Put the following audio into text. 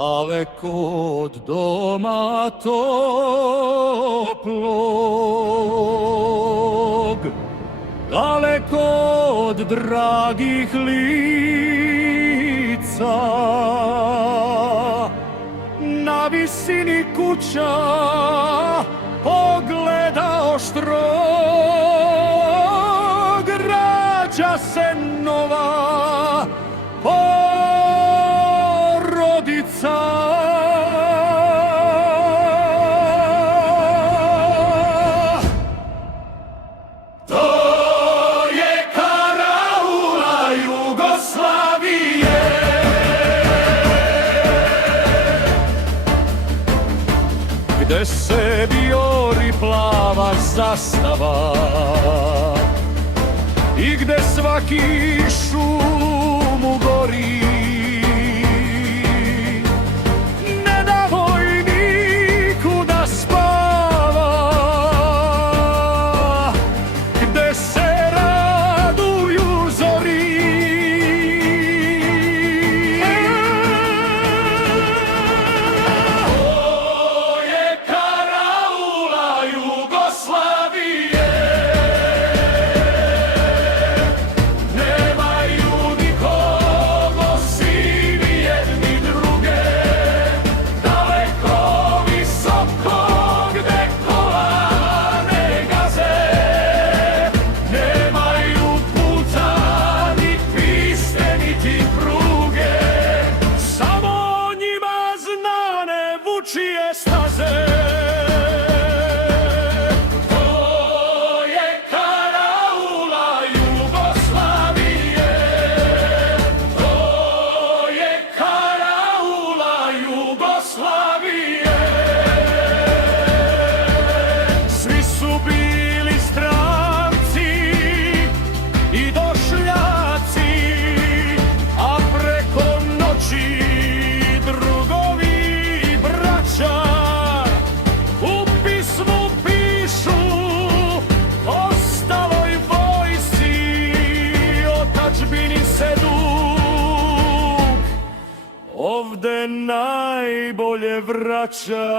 daleko od doma toplog, daleko od dragih lica, na visini kuća pogleda oštro, rađa se nova porodica. To je karaula Jugoslavije, gde se vijori plava zastava i gde svaki šum ugori. Ne da vojniku da spava, gde se raduju zori. To je karaula Jugoslavije, čije staze. To je karaula Jugoslavije, to je karaula Jugoslavije. Svi su bili stranci i došljaci, a preko noći u pismu pišu ostaloj vojsci, otadžbini se dug ovde najbolje vraća.